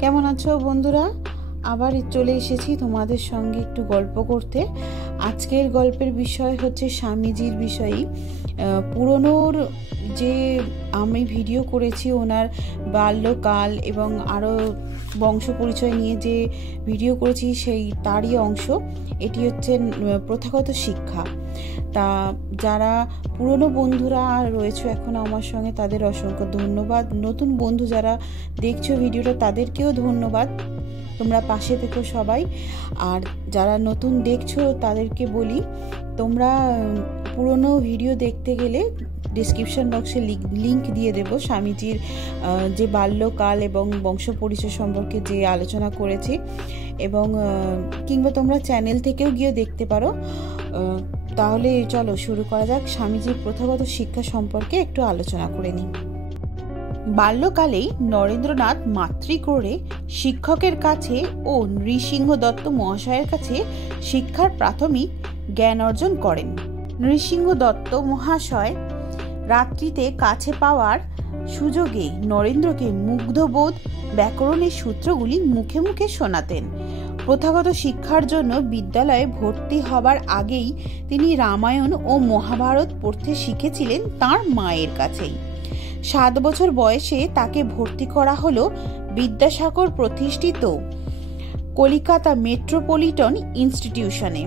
কেমন আছো বন্ধুরা? আবার চলে এসেছি তোমাদের সঙ্গে একটু গল্প করতে। আজকের গল্পের বিষয় হচ্ছে স্বামীজির বিষয়ই। পুরনোর যে আমি ভিডিও করেছি ওনার বাল্যকাল এবং আরও বংশ পরিচয় নিয়ে যে ভিডিও করেছি সেই তারই অংশ। এটি হচ্ছে প্রথাগত শিক্ষা। তা যারা পুরনো বন্ধুরা রয়েছে এখন আমার সঙ্গে তাদের অসংখ্য ধন্যবাদ। নতুন বন্ধু যারা দেখছো ভিডিওটা তাদেরকেও ধন্যবাদ, তোমরা পাশে থেকো সবাই। আর যারা নতুন দেখছো তাদেরকে বলি, তোমরা পুরনো ভিডিও দেখতে গেলে ডিসক্রিপশন বক্সে লিংক দিয়ে দেব স্বামীজির যে বাল্যকাল এবং বংশ পরিচয় সম্পর্কে যে আলোচনা করেছি, এবং কিংবা তোমরা চ্যানেল থেকেও গিয়ে দেখতে পারো। তাহলে চলো শুরু করা যাক। স্বামীজির প্রথাগত শিক্ষা সম্পর্কে একটু আলোচনা করে নিই। বাল্যকালেই নরেন্দ্রনাথ মাতৃক্রোড়ে শিক্ষকের কাছে ও নৃসিংহ দত্ত মহাশয়ের কাছে শিক্ষার প্রাথমিক জ্ঞান অর্জন করেন। নৃসিংহ দত্ত মহাশয় রাত্রিতে কাছে পাওয়ার সুযোগে নরেন্দ্রকে মুগ্ধবোধ ব্যাকরণের সূত্রগুলি মুখে মুখে শোনাতেন। প্রথাগত শিক্ষার জন্য বিদ্যালয়ে ভর্তি হবার আগেই তিনি রামায়ণ ও মহাভারত পড়তে শিখেছিলেন তাঁর মায়ের কাছেই। 7 বছর বয়সে তাকে ভর্তি করা হলো বিদ্যাসাগর প্রতিষ্ঠিত কলিকাতা মেট্রোপলিটন ইনস্টিটিউশনে।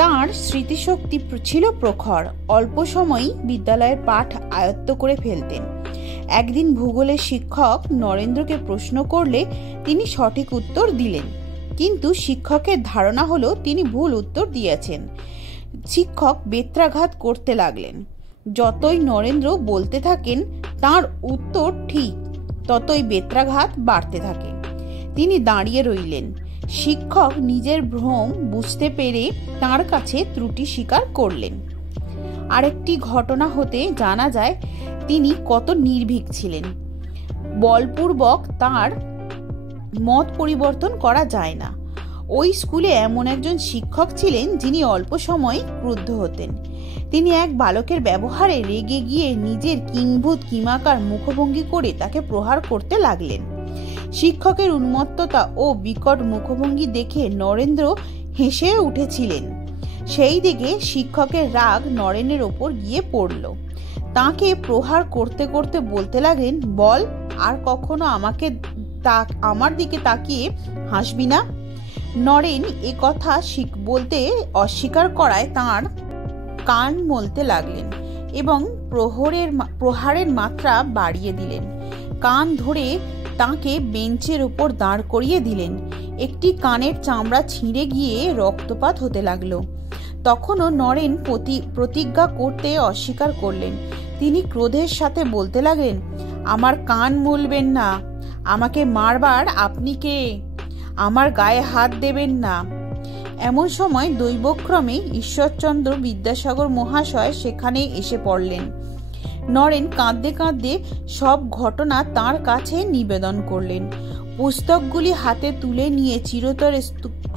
তাঁর স্মৃতিশক্তি ছিল প্রখর, অল্প সময়ই বিদ্যালয়ের পাঠ আয়ত্ত করে ফেলতেন। একদিন ভূগোলের শিক্ষক নরেন্দ্রকে প্রশ্ন করলে তিনি সঠিক উত্তর দিলেন, কিন্তু শিক্ষকের ধারণা হলো তিনি ভুল উত্তর দিয়েছেন। শিক্ষক বেত্রাঘাত করতে লাগলেন। যতই নরেন্দ্র বলতে থাকেন তার উত্তর ঠিক, ততই বেত্রাঘাত বাড়তে থাকে। তিনি দাঁড়িয়ে রইলেন। শিক্ষক নিজের ভ্রম বুঝতে পেরে তার কাছে ত্রুটি স্বীকার করলেন। আরেকটি ঘটনা হতে জানা যায় তিনি কত নির্ভীক ছিলেন। বলপূর্বক তার মত পরিবর্তন করা যায় না। ওই স্কুলে এমন একজন শিক্ষক ছিলেন যিনি অল্প সময় ক্রুদ্ধ হতেন। তিনি এক বালকের ব্যবহারে রেগে গিয়ে নিজের কিংভূত কিমাকার মুখভঙ্গি করে তাকে প্রহার করতে লাগলেন। শিক্ষকের উন্মত্ততা ও বিকট মুখভঙ্গি দেখে নরেন্দ্র হেসে উঠেছিলেন। সেই দিকে শিক্ষকের রাগ নরেনের ওপর গিয়ে পড়ল। তাকে প্রহার করতে করতে বলতে লাগলেন, বল, আর কখনো আমার দিকে তাকিয়ে হাসবি না। নরেন এ কথা বলতে অস্বীকার করায় তাঁর কান মলতে লাগলেন এবং প্রহারের মাত্রা বাড়িয়ে দিলেন। কান ধরে তাকে বেঞ্চের উপর দাঁড় করিয়ে দিলেন। একটি কানের চামড়া ছিঁড়ে গিয়ে রক্তপাত হতে লাগলো। তখনও নরেন প্রতিজ্ঞা করতে অস্বীকার করলেন। তিনি ক্রোধের সাথে বলতে লাগলেন, আমার কান মলবেন না, আমাকে মারবার আপনি কে? আমার গায়ে হাত দেবেন না। এমন সময় দৈবক্রমে ঈশ্বরচন্দ্র বিদ্যাসাগর মহাশয় সেখানে এসে পড়লেন। নরেন কাঁদতে কাঁদতে সব ঘটনা তাঁর কাছে নিবেদন করলেন। পুস্তকগুলি হাতে তুলে নিয়ে চিরতরে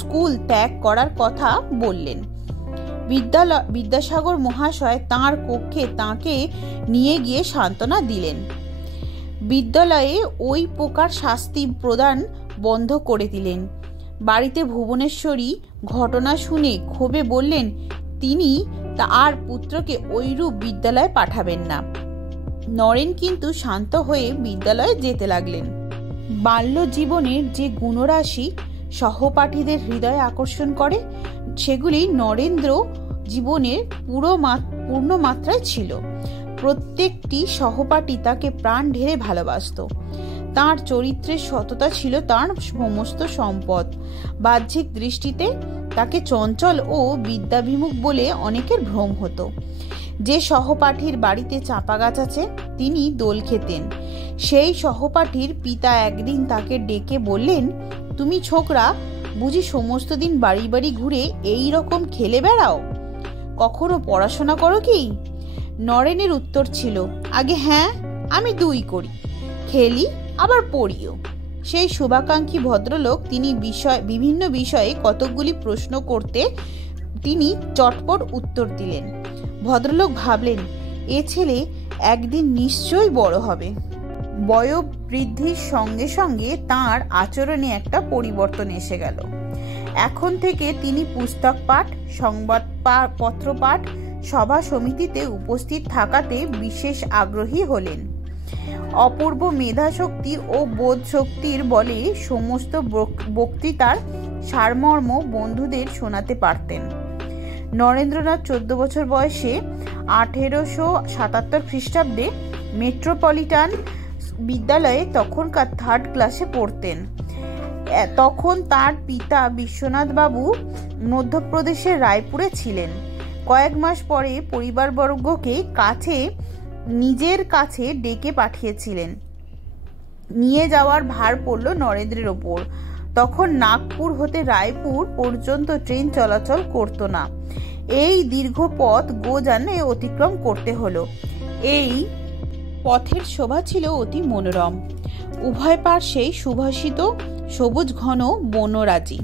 স্কুল ত্যাগ করার কথা বললেন। বিদ্যাসাগর মহাশয় তাঁর কক্ষে তাঁকে নিয়ে গিয়ে সান্ত্বনা দিলেন। বিদ্যালয়ে ওই প্রকার শাস্তি প্রদান বন্ধ করে দিলেন। বাড়িতে ভুবনেশ্বরী ঘটনা শুনে ক্ষোভে বললেন তিনি তার পুত্রকে ওইরূপ বিদ্যালয়ে পাঠাবেন না। নরেন কিন্তু শান্ত হয়ে বিদ্যালয়ে যেতে লাগলেন। বাল্য জীবনের যে গুণরাশি সহপাঠীদের হৃদয় আকর্ষণ করে, সেগুলি নরেন্দ্র জীবনের পূর্ণ মাত্রায় ছিল। প্রত্যেকটি সহপাঠী তাকে প্রাণ ঢেলে ভালোবাসত। তার চরিত্রের সততা ছিল তার সমস্ত সম্পদ। বাহ্যিক দৃষ্টিতে তাকে চঞ্চল ও বিদ্যাভিমুখ বলে অনেকের ভ্রম হতো। যে সহপাঠীর বাড়িতে চাঁপা গাছ আছে তিনি দোল খেতেন। সেই সহপাঠীর পিতা একদিন তাকে ডেকে বললেন, তুমি ছোকরা বুঝি সমস্ত দিন বাড়ি বাড়ি ঘুরে এই রকম খেলে বেড়াও? কখনো পড়াশোনা করো কি? নরেনের উত্তর ছিল, আগে হ্যাঁ, আমি দুই করি, খেলি আবার পড়িও। সেই শুভাকাঙ্ক্ষী ভদ্রলোক তিনি বিভিন্ন বিষয়ে কতকগুলি প্রশ্ন করতে তিনি চটপট উত্তর দিলেন। ভদ্রলোক ভাবলেন, এ ছেলে একদিন নিশ্চয়ই বড় হবে। বয়োবৃদ্ধির সঙ্গে সঙ্গে তাঁর আচরণে একটা পরিবর্তন এসে গেল। এখন থেকে তিনি পুস্তক পাঠ, সংবাদপত্র পাঠ, সভা সমিতিতে উপস্থিত থাকাতে বিশেষ আগ্রহী হলেন। অপূর্ব মেধাশক্তি ও বোধ শক্তির বলে সমস্ত বক্তৃতার সারমর্ম বন্ধুদের শোনাতে পারতেন। নরেন্দ্রনাথ 14 বছর বয়সে 1877 খ্রিস্টাব্দে মেট্রোপলিটান বিদ্যালয়ে তখনকার 3rd ক্লাসে পড়তেন। তখন তার পিতা বিশ্বনাথ বাবু মধ্যপ্রদেশের রায়পুরে ছিলেন। কয়েক মাস পরে পরিবারবর্গকে নিজের কাছে ডেকে পাঠিয়েছিলেন। নিয়ে যাওয়ার ভার পড়ল নরেন্দ্রের ওপর। তখন নাগপুর হতে রায়পুর পর্যন্ত ট্রেন চলাচল করতো না। এই দীর্ঘ পথ গোজানে অতিক্রম করতে হলো। এই পথের শোভা ছিল অতি মনোরম। উভয় পার্শ্বেই সুভাষিত সবুজ ঘন বনরাজি,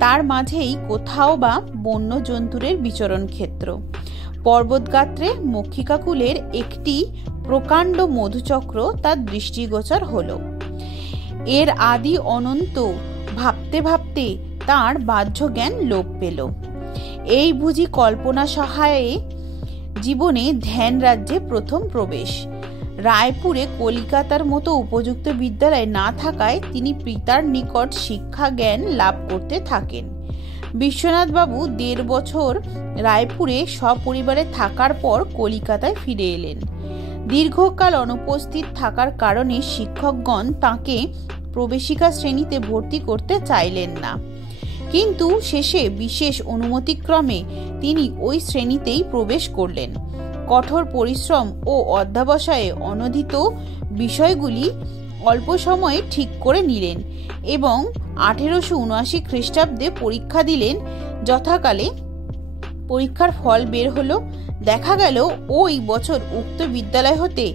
তার মাঝেই কোথাও বা বন্য জন্তুরের বিচরণ ক্ষেত্র। পর্বতগাত্রে মক্ষিকাকুলের একটি প্রকাণ্ড মধুচক্র তার দৃষ্টিগোচর হল। এর আদি অনন্ত ভাবতে ভাবতে তাঁর বাহ্য জ্ঞান লোপ পেল। এই বুঝি কল্পনা সহায়ে জীবনে ধ্যান রাজ্যে প্রথম প্রবেশ। রায়পুরে কলিকাতার মতো উপযুক্ত বিদ্যালয় না থাকায় তিনি পিতার নিকট শিক্ষা জ্ঞান লাভ করতে থাকেন। বিশ্বনাথ বাবু 1.5 বছর রায়পুরে সপরিবারে থাকার পর কলিকাতায় ফিরে এলেন। দীর্ঘকাল অনুপস্থিত থাকার কারণে শিক্ষকগণ তাঁকে প্রবেশিকা শ্রেণীতে ভর্তি করতে চাইলেন না, কিন্তু শেষে বিশেষ অনুমতিক্রমে তিনি ওই শ্রেণীতেই প্রবেশ করলেন। কঠোর পরিশ্রম ও অধ্যবসায়ে অনধিত বিষয়গুলি অল্প সময়ে ঠিক করে নিলেন এবং 1879 খ্রিস্টাব্দে পরীক্ষা দিলেন। যথাকালে পরীক্ষার ফল বের হলো। দেখা গেল ওই বছর উক্ত বিদ্যালয় হতে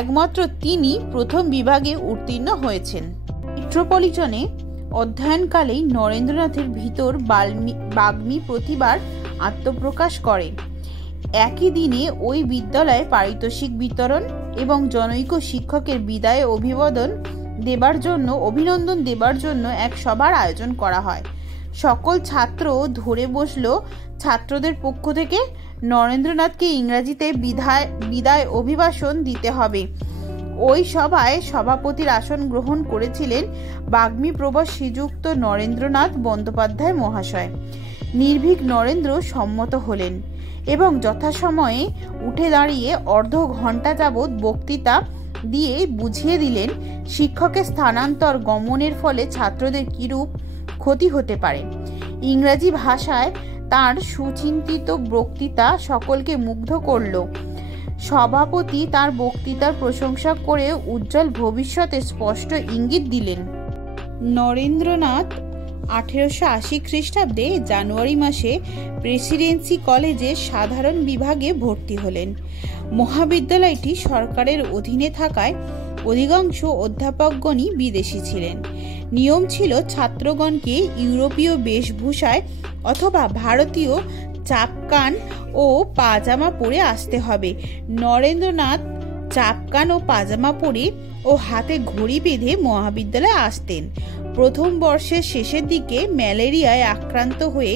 একমাত্র তিনি প্রথম বিভাগে উত্তীর্ণ হয়েছেন। মেট্রোপলিটনে অধ্যয়নকালেই নরেন্দ্রনাথের ভিতর বাগ্মী প্রতিভার আত্মপ্রকাশ করে। একই দিনে ওই বিদ্যালয়ে পারিতোষিক বিতরণ এবং জনৈক শিক্ষকের বিদায় অভিনন্দন দেবার জন্য এক সভার আয়োজন করা হয়। সকল ছাত্র ধরে বসল। ছাত্রদের পক্ষ থেকে নরেন্দ্রনাথকে ইংরাজিতে বিদায় অভিভাষণ দিতে হবে। ওই সভায় সভাপতির আসন গ্রহণ করেছিলেন বাগ্মী প্রভা শ্রীযুক্ত নরেন্দ্রনাথ বন্দ্যোপাধ্যায় মহাশয়। নির্ভীক নরেন্দ্র সম্মত হলেন এবং যথাসময়ে উঠে দাঁড়িয়ে অর্ধ ঘণ্টা যাবৎ বক্তৃতা দিয়ে বুঝিয়ে দিলেন শিক্ষকের স্থানান্তর গমনের ফলে ছাত্রদের কিরূপ ক্ষতি হতে পারে। ইংরাজি ভাষায় তার সুচিন্তিত বক্তৃতা সকলকে মুগ্ধ করল। সভাপতি তার বক্তৃতার প্রশংসা করে উজ্জ্বল ভবিষ্যতে স্পষ্ট ইঙ্গিত দিলেন। নরেন্দ্রনাথ 1880 খ্রিস্টাব্দে জানুয়ারি মাসে প্রেসিডেন্সি কলেজে সাধারণ বিভাগে ভর্তি হলেন। মহাবিদ্যালয়টি সরকারের অধীনে থাকায় অধিকাংশ অধ্যাপকগণই বিদেশি ছিলেন। নিয়ম ছিল ছাত্রগণকে ইউরোপীয় বেশভূষায় অথবা ভারতীয় চাপকান ও পাজামা পরে আসতে হবে। নরেন্দ্রনাথ চাপকান ও পাজামা পরে ও হাতে ঘড়ি বেঁধে মহাবিদ্যালয়ে আসতেন। প্রথম বর্ষের শেষের দিকে ম্যালেরিয়ায় আক্রান্ত হয়ে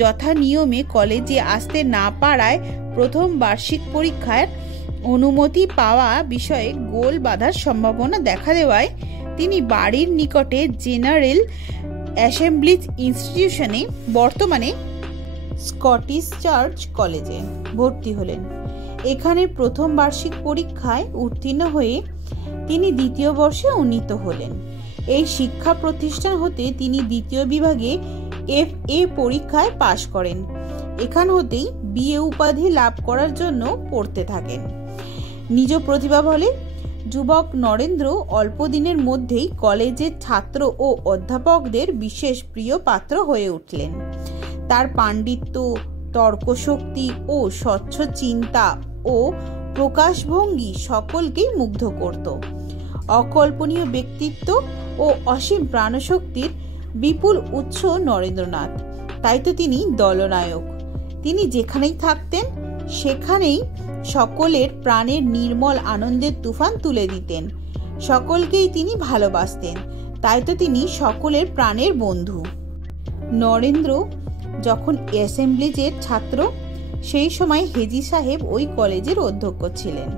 যথা নিয়মে কলেজে আসতে না পারায় প্রথম বার্ষিক পরীক্ষার অনুমতি পাওয়া বিষয়ে গোল বাঁধার সম্ভাবনা দেখা দেওয়ায় তিনি বাড়ির নিকটে জেনারেল অ্যাসেম্বলিজ ইনস্টিটিউশনে, বর্তমানে স্কটিশ চার্চ কলেজে ভর্তি হলেন। এখানে প্রথম বার্ষিক পরীক্ষায় উত্তীর্ণ হয়ে তিনি দ্বিতীয় বর্ষে উন্নীত হলেন। এই শিক্ষা প্রতিষ্ঠান হতে তিনি দ্বিতীয় বিভাগে FA পরীক্ষায় পাশ করেন। এখান হতেই BA উপাধি লাভ করার জন্য পড়তে থাকেন। নিজ প্রতিভা বলে যুবক নরেন্দ্র অল্প দিনের মধ্যেই কলেজের ছাত্র ও অধ্যাপকদের বিশেষ প্রিয় পাত্র হয়ে উঠলেন। তার পাণ্ডিত্য, তর্কশক্তি ও স্বচ্ছ চিন্তা ও প্রকাশভঙ্গি সকলকেই মুগ্ধ করত। অকল্পনীয় ব্যক্তিত্ব ও অসীম প্রাণশক্তির বিপুল উৎস নরেন্দ্রনাথ, তাই তো তিনি দলনায়ক। তিনি যেখানেই থাকতেন সেখানেই সকলের প্রাণের নির্মল আনন্দের তুফান তুলে দিতেন। সকলকেই তিনি ভালোবাসতেন, তাই তো তিনি সকলের প্রাণের বন্ধু। নরেন্দ্র যখন অ্যাসেম্বলিজের ছাত্র, সেই সময় হেজি সাহেব ওই কলেজের অধ্যক্ষ ছিলেন।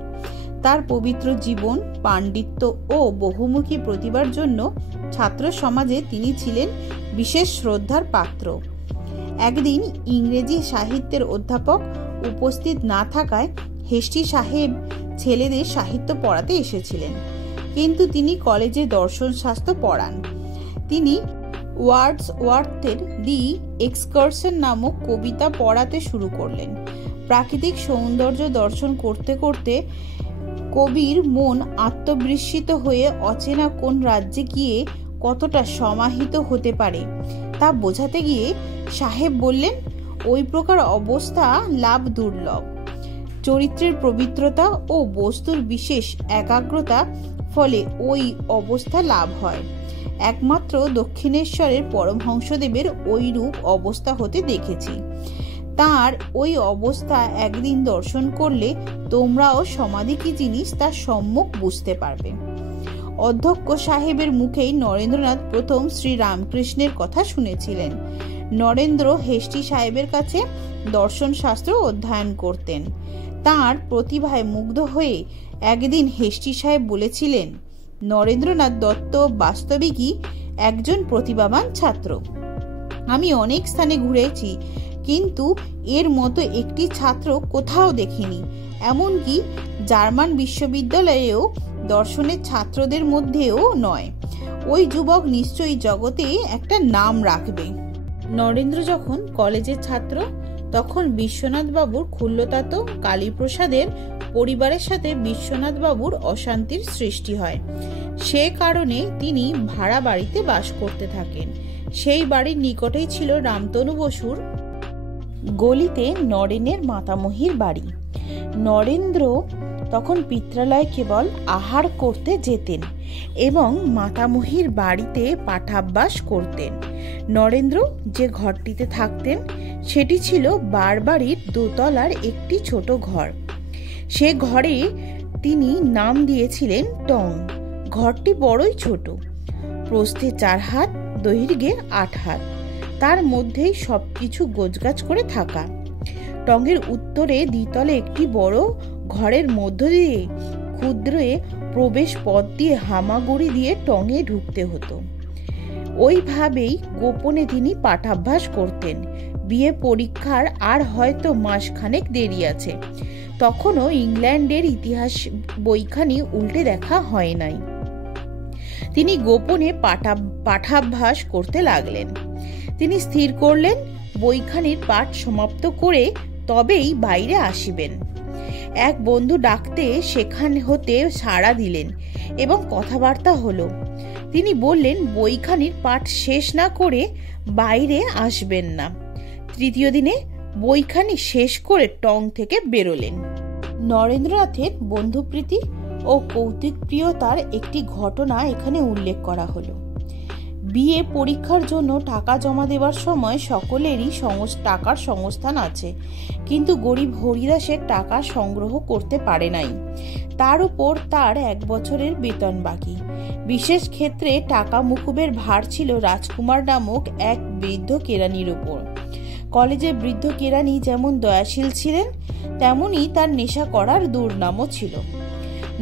তার পবিত্র জীবন, পাণ্ডিত্য ও বহুমুখী প্রতিভার জন্য ছাত্র সমাজে তিনি ছিলেন বিশেষ শ্রদ্ধার পাত্র। একদিন ইংরেজি সাহিত্যের অধ্যাপক উপস্থিত না থাকায় হেস্টি সাহেব ছেলেদের সাহিত্য পড়াতে এসেছিলেন, কিন্তু তিনি কলেজে দর্শন শাস্ত্র পড়ান। তিনি ওয়ার্ডসওয়ার্থের দি এক্সকারশন নামক কবিতা পড়াতে শুরু করলেন। প্রাকৃতিক সৌন্দর্য দর্শন করতে করতে কবির মন আত্মবিস্মৃত হয়ে অচেনা কোন রাজ্যে গিয়ে কতটা সমাহিত হতে পারে তা বোঝাতে গিয়ে সাহেব বললেন, ওই প্রকার অবস্থা লাভ দুর্লভ। চরিত্রের পবিত্রতা ও বস্তুর বিশেষ একাগ্রতা ফলে ওই অবস্থা লাভ হয়। একমাত্র দক্ষিণেশ্বরের পরমহংসদেবের ওই রূপ অবস্থা হতে দেখেছি। তার ওই অবস্থা একদিন দর্শন করলে তোমরাও সমাধি কি জিনিস তা সম্যক বুঝতে পারবে। অধ্যক্ষ সাহেবের মুখেই নরেন্দ্রনাথ প্রথম শ্রী রামকৃষ্ণের কথা শুনেছিলেন। নরেন্দ্র হেস্টি সাহেবের কাছে দর্শন শাস্ত্র অধ্যয়ন করতেন। তার প্রতিভায় মুগ্ধ হয়ে একদিন হেস্টি সাহেব বলেছিলেন, নরেন্দ্রনাথ দত্ত বাস্তবিকই একজন প্রতিভাবান ছাত্র। আমি অনেক স্থানে ঘুরেছি, কিন্তু এর মতো একটি ছাত্র কোথাও দেখিনি। এমনকি জার্মান বিশ্ববিদ্যালয়েও দর্শনের ছাত্রদের মধ্যেও নয়। ওই যুবক নিশ্চয়ই জগতে একটা নাম রাখবে। নরেন্দ্র যখন কলেজের ছাত্র, তখন বিশ্বনাথ বাবুর খুল্লতাত কালীপ্রসাদের পরিবারের সাথে বিশ্বনাথ বাবুর অশান্তির সৃষ্টি হয়। সে কারণে তিনি ভাড়া বাড়িতে বাস করতে থাকেন। সেই বাড়ির নিকটেই ছিল রামতনু বসুর গলিতে নরেনের মাতামহীর বাড়ি। নরেন্দ্র তখন পিত্রালয়ে কেবল আহার করতে যেতেন এবং মাতামহীর বাড়িতে পাঠাভ্যাস করতেন। নরেন্দ্র যে ঘরটিতে থাকতেন সেটি ছিল বারবাড়ির দোতলার একটি ছোট ঘর। সে ঘরে তিনি নাম দিয়েছিলেন টং। ঘরটি বড়ই ছোট, প্রস্থে 4 হাত, দৈর্ঘ্যে 8 হাত। তার মধ্যেই সবকিছু গোছগাছ করে থাকা। টঙের উত্তরে দ্বিতলে একটি বড় ঘরের মধ্য দিয়ে ক্ষুদ্রে প্রবেশ পথ দিয়ে হামাগুড়ি দিয়ে টঙে ঢুকতে হতো। ওইভাবেই গোপনে তিনি পাঠাভ্যাস করতেন। বিয়ে পরীক্ষার আর হয়তো মাসখানেক দেরি আছে। তখনও ইংল্যান্ডের ইতিহাস বইখানি উল্টে দেখা হয় নাই। তিনি গোপনে পাঠাভ্যাস করতে লাগলেন। তিনি স্থির করলেন বইখানির পাঠ সমাপ্ত করে তবেই বাইরে আসিবেন। এক বন্ধু ডাকতে সেখান হতে সাড়া দিলেন এবং কথাবার্তা হলো। তিনি বললেন বইখানির পাঠ শেষ না করে বাইরে আসবেন না। তৃতীয় দিনে বইখানি শেষ করে টং থেকে বেরোলেন। নরেন্দ্রনাথের বন্ধুপ্রীতি ও কৌতুকপ্রিয়তার একটি ঘটনা এখানে উল্লেখ করা হলো। বিএ পরীক্ষার জন্য টাকা জমা দেওয়ার সময় সকলেরই টাকার সংস্থান আছে, কিন্তু গরিব হরিদাসের টাকা সংগ্রহ করতে পারে নাই। তার উপর তার 1 বছরের বেতন বাকি। বিশেষ ক্ষেত্রে টাকা মুকুবের ভার ছিল রাজকুমার নামক এক বৃদ্ধ কেরানির উপর। কলেজের বৃদ্ধ কেরানি যেমন দয়াশীল ছিলেন, তেমনি তার নেশা করার দুর্নামও ছিল।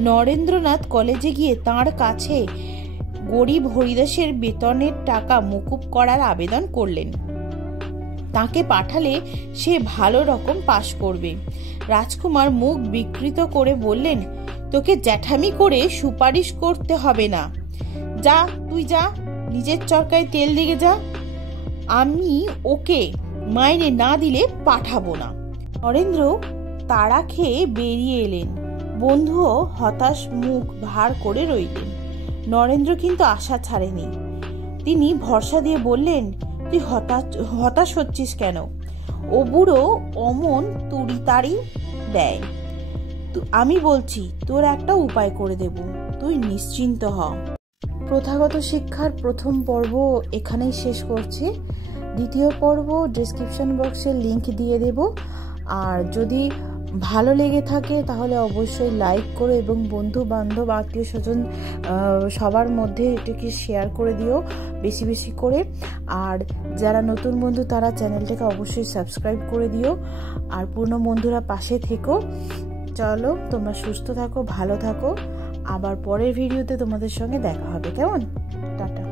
নরেন্দ্রনাথ কলেজে গিয়ে তাঁর কাছে গরিব হরিদাসের বেতনের টাকা মুকুব করার আবেদন করলেন। তাকে পাঠালে সে ভালো রকম পাশ করবে। রাজকুমার মুখ বিকৃত করে বললেন, তোকে জ্যাঠামি করে সুপারিশ করতে হবে না। যা, তুই যা, নিজের চরকায় তেল দিকে যা। আমি ওকে মাইনে না দিলে পাঠাবো না। নরেন্দ্র তাড়া খেয়ে বেরিয়ে এলেন। বন্ধুও হতাশ মুখ ভার করে রইলেন। নরেন্দ্র কিন্তু আশা ছাড়েনি। তিনি ভরসা দিয়ে বললেন, তুই হতাশ হচ্ছিস কেন? ও বুড়ো অমন তুড়িতাড়ি দেয়। আমি বলছি তোর একটা উপায় করে দেব, তুই নিশ্চিন্ত হ। প্রথাগত শিক্ষার প্রথম পর্ব এখানেই শেষ করছি। দ্বিতীয় পর্ব ডেসক্রিপশন বক্সে লিংক দিয়ে দেব। আর যদি ভালো লেগে থাকে তাহলে অবশ্যই লাইক করো এবং বন্ধু বান্ধব আত্মীয় স্বজন সবার মধ্যে এটাকে শেয়ার করে দিও বেশি বেশি করে। আর যারা নতুন বন্ধু তারা চ্যানেলটাকে অবশ্যই সাবস্ক্রাইব করে দিও। আর পুরনো বন্ধুরা পাশে থেকো। চলো তোমরা সুস্থ থাকো, ভালো থাকো। আবার পরের ভিডিওতে তোমাদের সঙ্গে দেখা হবে, কেমন? টাটা।